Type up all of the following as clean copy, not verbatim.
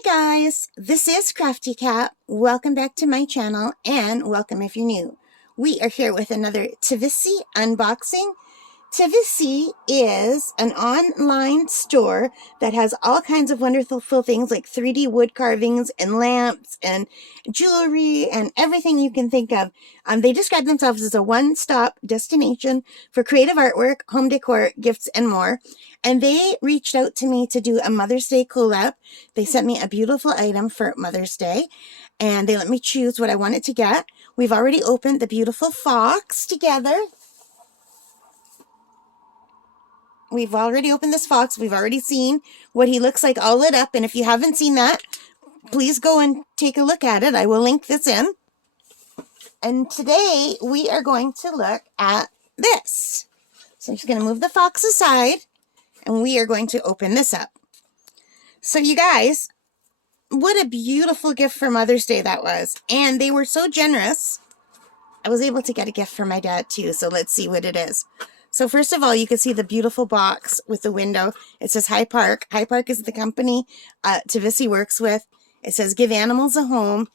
Hi guys, this is Crafty Cat. Welcome back to my channel and welcome if you're new. We are here with another Tivisy unboxing. Tivisy is an online store that has all kinds of wonderful things like 3D wood carvings and lamps and jewelry and everything you can think of. They describe themselves as a one-stop destination for creative artwork, home decor, gifts, and more. And they reached out to me to do a Mother's Day collab. They sent me a beautiful item for Mother's Day, and they let me choose what I wanted to get. We've already opened the beautiful fox together. We've already opened this fox. We've already seen what he looks like all lit up. And if you haven't seen that, please go and take a look at it. I will link this in. And today we are going to look at this. So I'm just going to move the fox aside and we are going to open this up. So you guys, what a beautiful gift for Mother's Day that was. And they were so generous. I was able to get a gift for my dad too. So let's see what it is. So first of all, you can see the beautiful box with the window. It says High Park. High Park is the company Tivisy works with. It says give animals a home.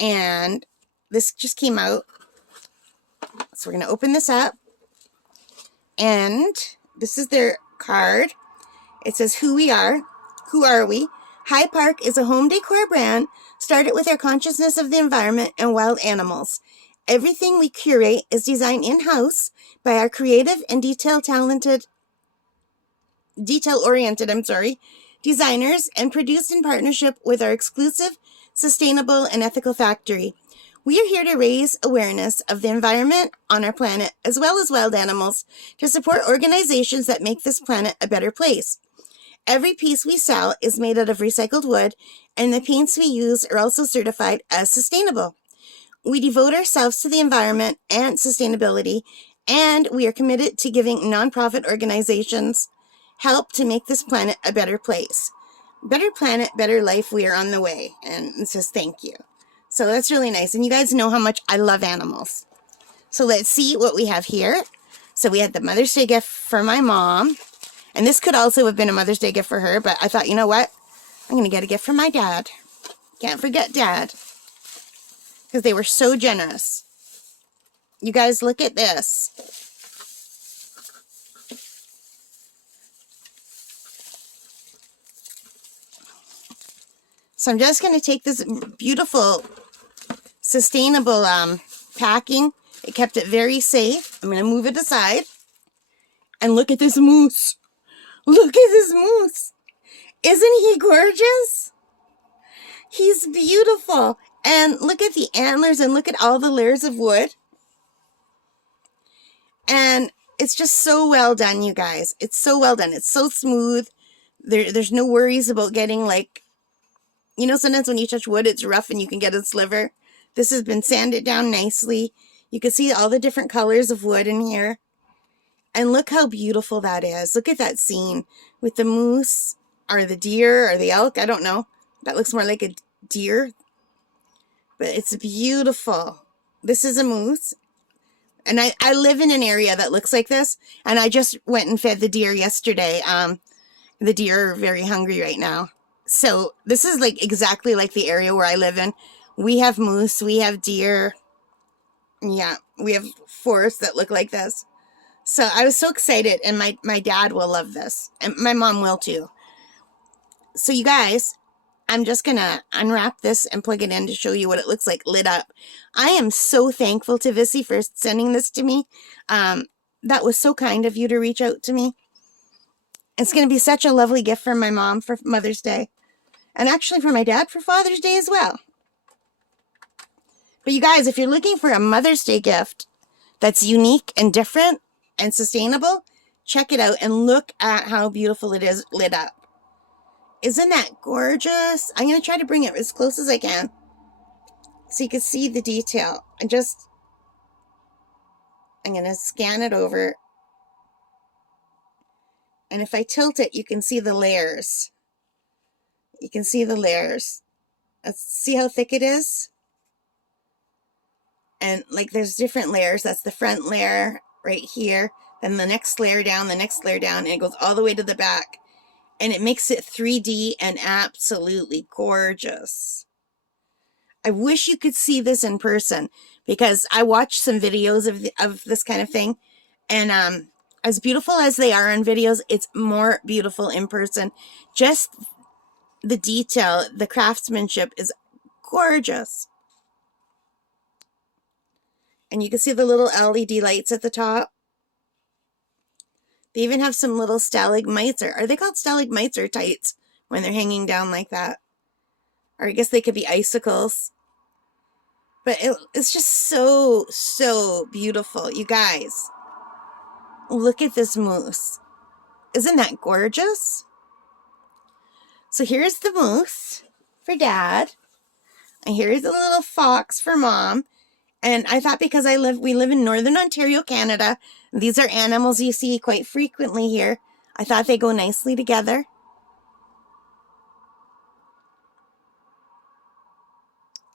And this just came out. So we're going to open this up. And this is their card. It says who we are. Who are we? High Park is a home decor brand started with our consciousness of the environment and wild animals. Everything we curate is designed in-house by our creative and detail-oriented designers and produced in partnership with our exclusive, sustainable, and ethical factory. We are here to raise awareness of the environment on our planet as well as wild animals to support organizations that make this planet a better place. Every piece we sell is made out of recycled wood, and the paints we use are also certified as sustainable. We devote ourselves to the environment and sustainability, and we are committed to giving nonprofit organizations help to make this planet a better place. Better planet, better life, we are on the way. And it says thank you. So that's really nice. And you guys know how much I love animals. So let's see what we have here. So we had the Mother's Day gift for my mom. And this could also have been a Mother's Day gift for her, but I thought, you know what? I'm going to get a gift for my dad. Can't forget Dad. Because they were so generous. You guys, look at this. So I'm just going to take this beautiful, sustainable packing. It kept it very safe. I'm going to move it aside. And look at this moose. Look at this moose. Isn't he gorgeous? He's beautiful. And look at the antlers and look at all the layers of wood. And it's just so well done, you guys. It's so well done. It's so smooth. There's no worries about getting like, you know, sometimes when you touch wood, it's rough and you can get a sliver. This has been sanded down nicely. You can see all the different colors of wood in here. And look how beautiful that is. Look at that scene with the moose or the deer or the elk. I don't know. That looks more like a deer. But it's beautiful. This is a moose. And I live in an area that looks like this. And I just went and fed the deer yesterday. The deer are very hungry right now. So this is like exactly like the area where I live in. We have moose. We have deer. Yeah, we have forests that look like this. So I was so excited. And my dad will love this. And my mom will too. So you guys, I'm just going to unwrap this and plug it in to show you what it looks like lit up. I am so thankful to Tivisy for sending this to me. That was so kind of you to reach out to me. It's going to be such a lovely gift for my mom for Mother's Day. And actually for my dad for Father's Day as well. But you guys, if you're looking for a Mother's Day gift that's unique and different and sustainable, check it out and look at how beautiful it is lit up. Isn't that gorgeous? I'm going to try to bring it as close as I can so you can see the detail. I'm going to scan it over. And if I tilt it, you can see the layers. You can see the layers. Let's see how thick it is. And like there's different layers. That's the front layer right here. Then the next layer down, and it goes all the way to the back. and it makes it 3D and absolutely gorgeous. I wish you could see this in person, because I watched some videos of this kind of thing, and as beautiful as they are in videos, it's more beautiful in person. Just the detail, the craftsmanship is gorgeous. And you can see the little LED lights at the top. They even have some little stalagmites, or are they called stalagmites or tights when they're hanging down like that? Or I guess they could be icicles. But it's just so, so beautiful. You guys, look at this moose. Isn't that gorgeous? So here's the moose for Dad. And here's a little fox for Mom. And I thought, because we live in Northern Ontario, Canada, these are animals you see quite frequently here, I thought they go nicely together.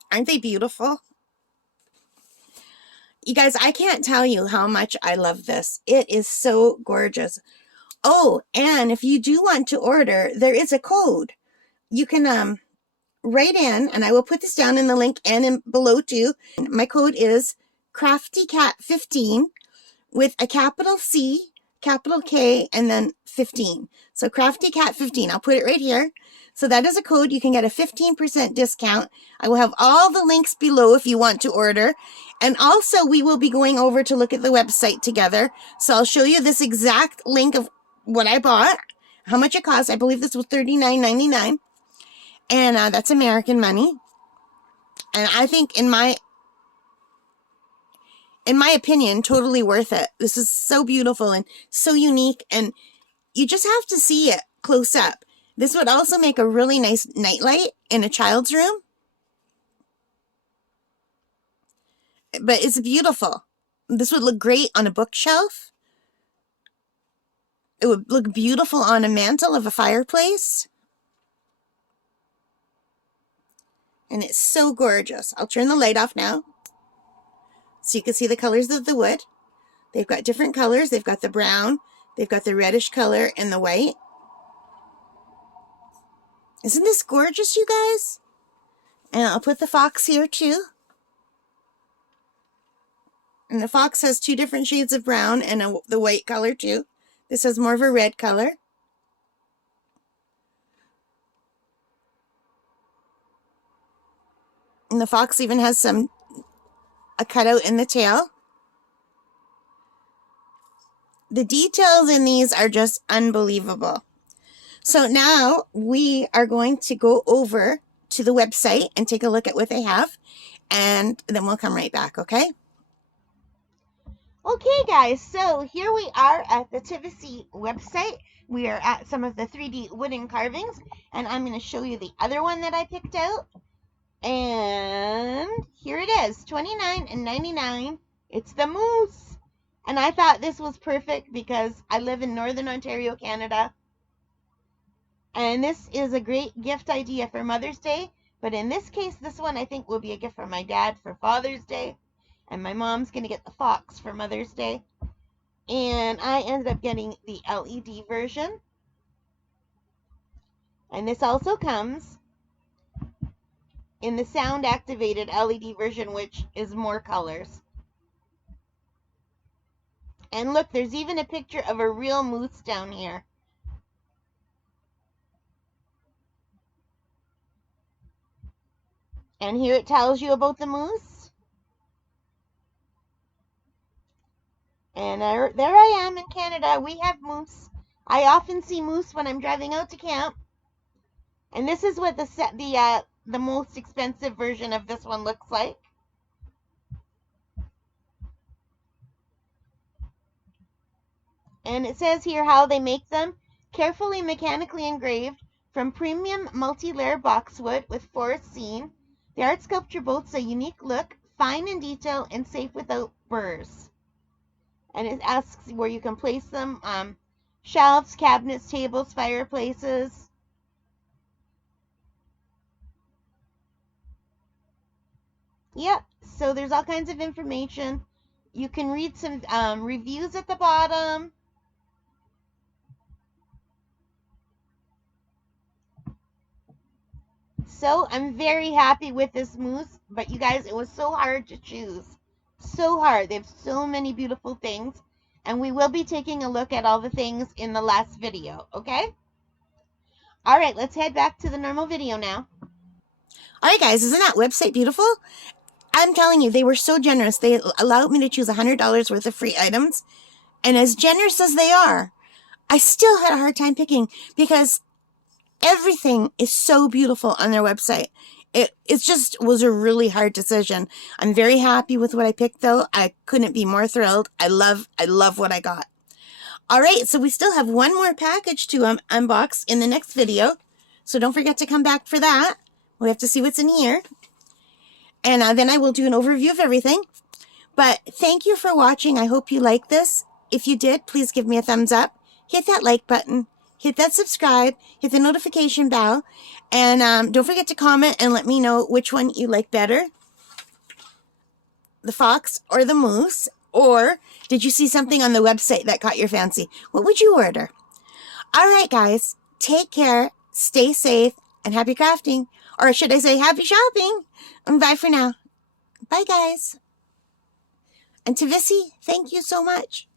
Aren't they beautiful? You guys, I can't tell you how much I love this. It is so gorgeous. Oh, and if you do want to order, there is a code. You can write in, and I will put this down in the link and below too. My code is CraftyCat15 with a capital C, capital K, and then 15. So CraftyCat15. I'll put it right here. So that is a code. You can get a 15% discount. I will have all the links below if you want to order. And also, we will be going over to look at the website together. So I'll show you this exact link of what I bought, how much it cost. I believe this was $39.99. And that's American money. And I think, in my opinion, totally worth it. This is so beautiful and so unique, and you just have to see it close up. This would also make a really nice nightlight in a child's room. But it's beautiful. This would look great on a bookshelf. It would look beautiful on a mantle of a fireplace. And it's so gorgeous. I'll turn the light off now, so you can see the colors of the wood. They've got different colors. They've got the brown, they've got the reddish color, and the white. Isn't this gorgeous, you guys? And I'll put the fox here too. And the fox has two different shades of brown and the white color too. This has more of a red color. And the fox even has a cutout in the tail. The details in these are just unbelievable. So now we are going to go over to the website and take a look at what they have, and then we'll come right back, okay? Okay, guys, so here we are at the Tivisy website. We are at some of the 3D wooden carvings, and I'm going to show you the other one that I picked out. And here it is, $29.99. It's the moose. And I thought this was perfect because I live in Northern Ontario, Canada. And this is a great gift idea for Mother's Day. But in this case, this one I think will be a gift for my dad for Father's Day. And my mom's going to get the fox for Mother's Day. And I ended up getting the LED version. And this also comes in the sound activated LED version, which is more colors. And look, there's even a picture of a real moose down here. And here it tells you about the moose. And there I am in Canada. We have moose. I often see moose when I'm driving out to camp. And this is what the most expensive version of this one looks like. And it says here how they make them. Carefully mechanically engraved from premium multi-layer boxwood with forest scene. The art sculpture boasts a unique look, fine in detail, and safe without burrs. And it asks where you can place them. Shelves, cabinets, tables, fireplaces. Yep, so there's all kinds of information. You can read some reviews at the bottom. So I'm very happy with this mousse, but you guys, it was so hard to choose. So hard. They have so many beautiful things, and we will be taking a look at all the things in the last video, okay? All right, let's head back to the normal video now. All right, guys, isn't that website beautiful? I'm telling you, they were so generous. They allowed me to choose $100 worth of free items, and as generous as they are, I still had a hard time picking because everything is so beautiful on their website. It just was a really hard decision. I'm very happy with what I picked, though. I couldn't be more thrilled. I love what I got. All right, so we still have one more package to unbox in the next video, so don't forget to come back for that. We have to see what's in here, and then I will do an overview of everything. But thank you for watching. I hope you liked this. If you did, please give me a thumbs up. Hit that like button. Hit that subscribe. Hit the notification bell. And don't forget to comment and let me know which one you like better. The fox or the moose? Or did you see something on the website that caught your fancy? What would you order? All right, guys. Take care. Stay safe. And happy crafting. Or should I say happy shopping? And bye for now. Bye, guys. And Tivisiy, thank you so much.